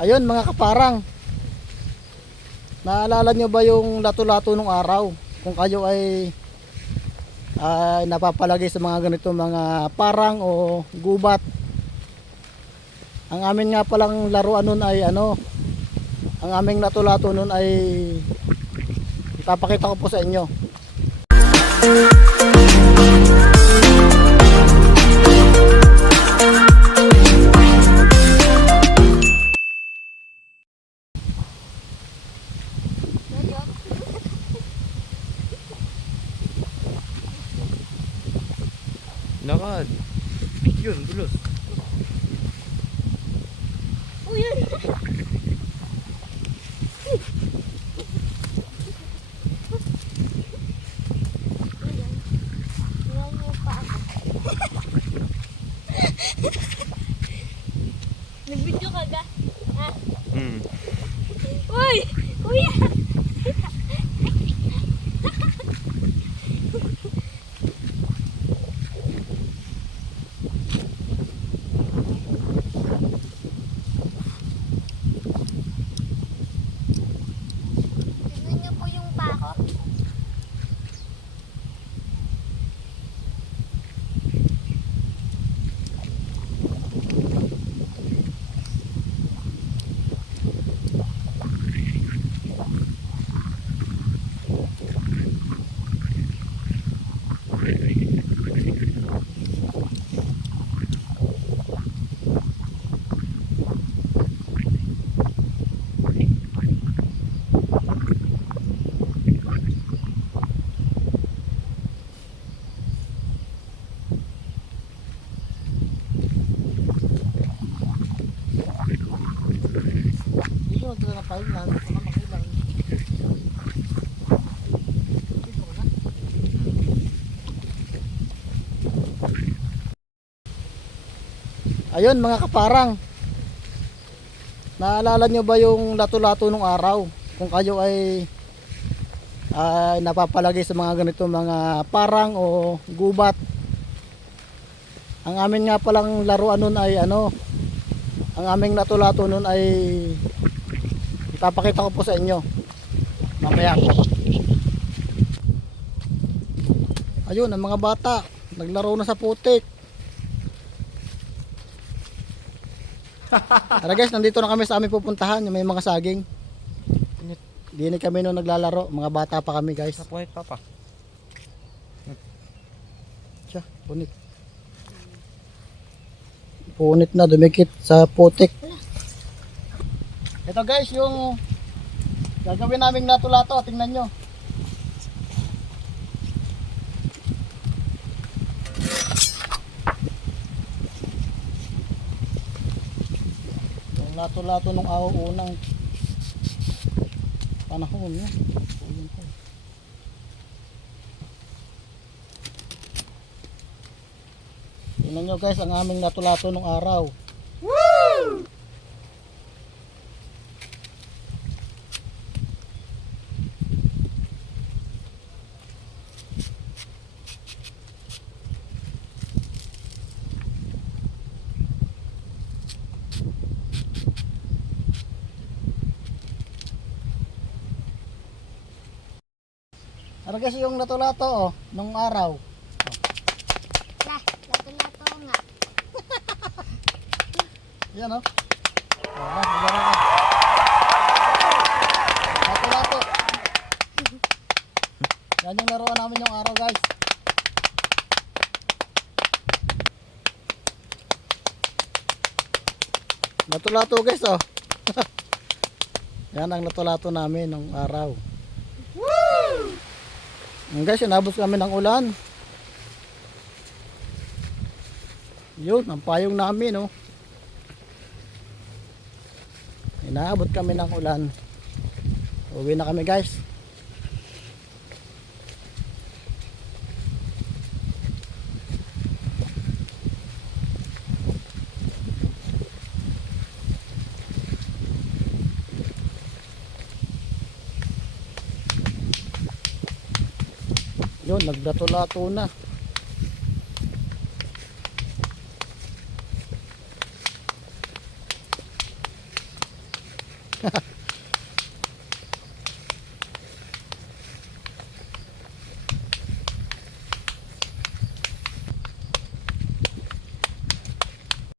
Ayun mga kaparang, naalala nyo ba yung lato-lato nung araw? Kung kayo ay napapalagay sa mga ganito mga parang o gubat. Ang amin nga palang laruan nun ay ang aming lato-lato nun ay ipapakita ko po sa inyo. Lakad. Yun, dulos. Oh, yan. Nag-video ka ga? Ha? Uy! Kuya! Tignan niyo po yung pako. Dito na na payo na, baka makilang. Dito ka na. Ayun mga kaparang, naalala nyo ba yung lato-lato nung araw? Kung kayo ay napapalagay sa mga ganito mga parang o gubat. Ang amin nga palang laruan nun ay ang aming lato-lato nun ay ipapakita ko po sa inyo mamaya. Ayun ang mga bata naglaro na sa putik. Tara guys, nandito na kami sa aming pupuntahan, yung may mga saging. Di kami nung naglalaro, mga bata pa kami guys. Napuhit papa. Siya, punit. Punit na, dumikit sa putik. Ito guys, yung gagawin naming lato-lato, tingnan nyo. Yung lato-lato nung unang panahon yun. Tingnan nyo guys, ang aming lato-lato nung araw. Woo! Ano guys yung lato-lato nung araw? Lato-lato nga. Yan maglaro ka. Lato-lato. Yan yung laruan namin yung araw guys. Lato-lato guys Yan ang lato-lato namin nung araw. Woo! Guys, inabot kami ng ulan. Yun, ang payong namin inaabot kami ng ulan. Uwi na kami guys. Yun, naglato-lato na.